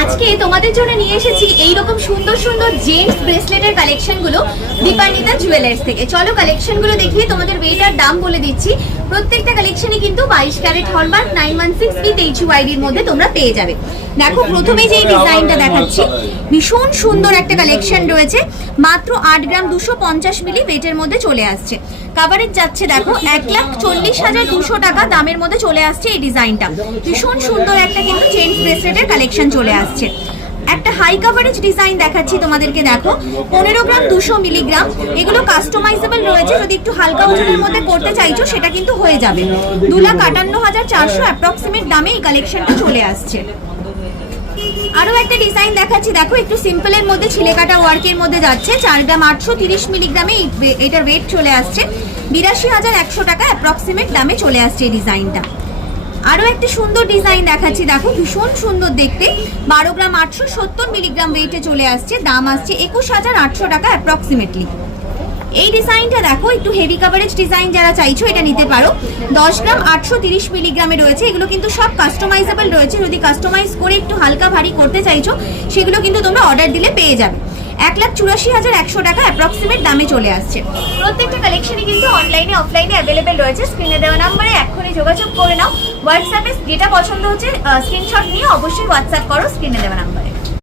আজকে তোমাদের জন্য নিয়ে এসেছি এইরকম সুন্দর সুন্দর জেন্টস ব্রেসলেটের কালেকশনগুলো দীপান্বিতা জুয়েলার্স থেকে। চলো কালেকশনগুলো দেখিয়ে তোমাদের ওয়েট আর দাম বলে দিচ্ছি। প্রত্যেকটা কালেকশনই কিন্তু 22 ক্যারেট হলমার্ক 916 উইথ HUID এর মধ্যে তোমরা পেয়ে যাবে। দেখো প্রথমে যে ডিজাইনটা দেখাচ্ছি ভীষণ সুন্দর একটা কালেকশন রয়েছে, মাত্র 8 গ্রাম 250 মিলি ওয়েটের মধ্যে চলে আসছে। কাভারেজ যাচ্ছে দেখো 1,40,200 টাকা দামের মধ্যে চলে আসছে এই ডিজাইনটা। ভীষণ সুন্দর একটা কিন্তু জেন্টস ব্রেসলেটের কালেকশন চলে আসছে। একটা হাই কাভারেজ ডিজাইন দেখাচ্ছি তোমাদেরকে, দেখো 15 গ্রাম 200 মিলিগ্রাম। এগুলো কাস্টমাইজেবল রয়েছে, যদি একটু হালকা ওজনের মধ্যে করতে চাইছো সেটা কিন্তু হয়ে যাবে। 2,58,400 অ্যাপ্রক্সিমেট দামে এই কালেকশনটা চলে আসছে। আরো একটা ডিজাইন দেখাচ্ছি, দেখো একটু সিম্পলের মধ্যে ছিলে কাটা ওয়ার্কের মধ্যে যাচ্ছে। 4 গ্রাম 830 মিলিগ্রামে এটার ওয়েট চলে আসছে। 82,100 টাকা অ্যাপ্রক্সিমেট দামে চলে আসছে এই ডিজাইনটা। আরো একটা সুন্দর ডিজাইন দেখাচ্ছি, দেখো ভীষণ সুন্দর দেখতে। 12 গ্রাম 870 মিলিগ্রাম ওয়েটে চলে আসছে, দাম আসছে 21,800 টাকা অ্যাপ্রক্সিমেটলি। এই ডিজাইনটা দেখো একটু হেভি কাভারেজ ডিজাইন, যারা চাইছো এটা নিতে পারো। 10 গ্রাম 830 মিলিগ্রামে রয়েছে। এগুলো কিন্তু সব কাস্টমাইজেবল রয়েছে, যদি কাস্টমাইজ করে একটু হালকা ভারী করতে চাইছো সেগুলো কিন্তু তোমরা অর্ডার দিলে পেয়ে যাবে। 1,84,100 টাকা অ্যাপ্রক্সিমেট দামে চলে আসছে। প্রত্যেকটা কালেকশনই কিন্তু অনলাইনে অফলাইনে অ্যাভেলেবেল রয়েছে। স্ক্রিনে দেওয়া নাম্বারে এখনই যোগাযোগ করে নাও। হোয়াটসঅ্যাপে যেটা পছন্দ হচ্ছে স্ক্রিনশট নিয়ে অবশ্যই হোয়াটসঅ্যাপ করো স্ক্রিনে দেওয়া নাম্বারে।